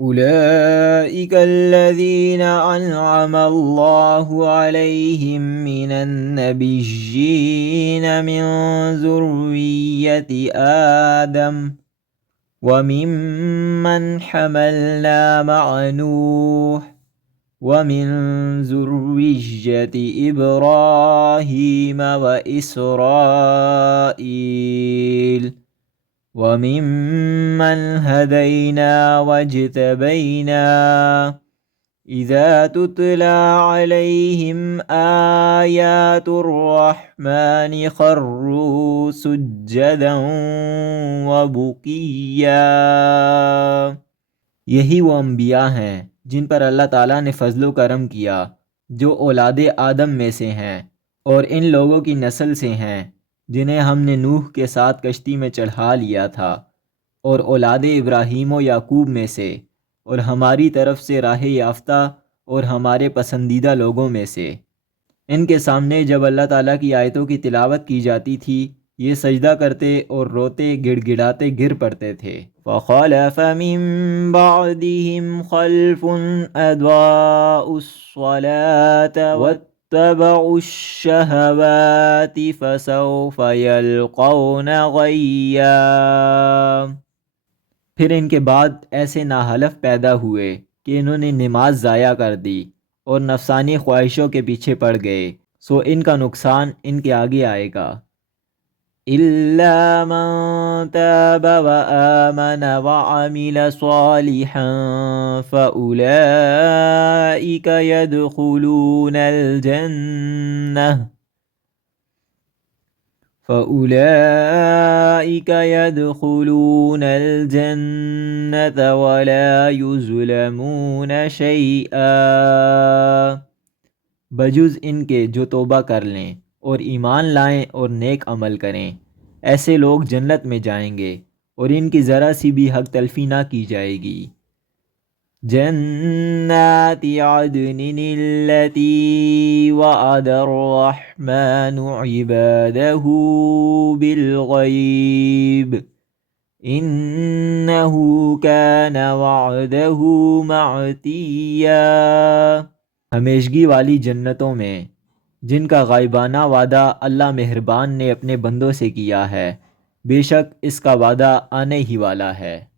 उलैइकल्लज़ीना अनअमल्लाहु अलैहिम मिनन्नबिय्यीन मिन ज़ुर्रिय्यति आदम व मिम्मन हमलना मअ नूह व मिन ज़ुर्रिय्यति इब्राहीम व इसराईल व मिम्मन हदैना वज्तबैना इज़ा तुतला अलैहिम आयातुर्रहमानि खर्रू सुज्जदन व बुकिया। यही वो अम्बिया हैं जिन पर अल्लाह ताला ने फ़ज़्ल करम किया, जो औलाद आदम में से हैं और इन लोगों की नस्ल से हैं जिन्हें हमने नूह के साथ कश्ती में चढ़ा लिया था, और औलाद इब्राहीम व याकूब में से, और हमारी तरफ से राह याफ्ता और हमारे पसंदीदा लोगों में से। इनके सामने जब अल्लाह ताला की आयतों की तिलावत की जाती थी, ये सजदा करते और रोते गिड़गिड़ाते गिर पड़ते थे। फ़ख़लफ़ मिन बअदिहिम खल्फ़ुन अज़ाउस्सलात वत्तबउश्शहवाति फ़सौफ़ यल्क़ौन ग़य्या। फिर इनके बाद ऐसे नाहलफ पैदा हुए कि इन्होंने नमाज ज़ाया कर दी और नफसानी ख्वाहिशों के पीछे पड़ गए, सो इनका नुकसान इनके आगे आएगा। इल्ला मन ताब व आमन व अमिल सालिहन फ़उलाइका यदखुलूनल जन्नह वला युज़लमून शैआ। बजुज़ इनके जो तौबा कर लें और ईमान लाएं और नेक अमल करें, ऐसे लोग जन्नत में जाएंगे और इनकी ज़रा सी भी हक तलफ़ी ना की जाएगी। जन्नाति अदनिनिल्लती वअदर्रहमानु इबादहू बिलग़ैब इन्नहू कान वअदहू मअतिया। हमेशगी वाली जन्नतों में जिनका गायबाना वादा अल्लाह मेहरबान ने अपने बंदों से किया है, बेशक इसका वादा आने ही वाला है।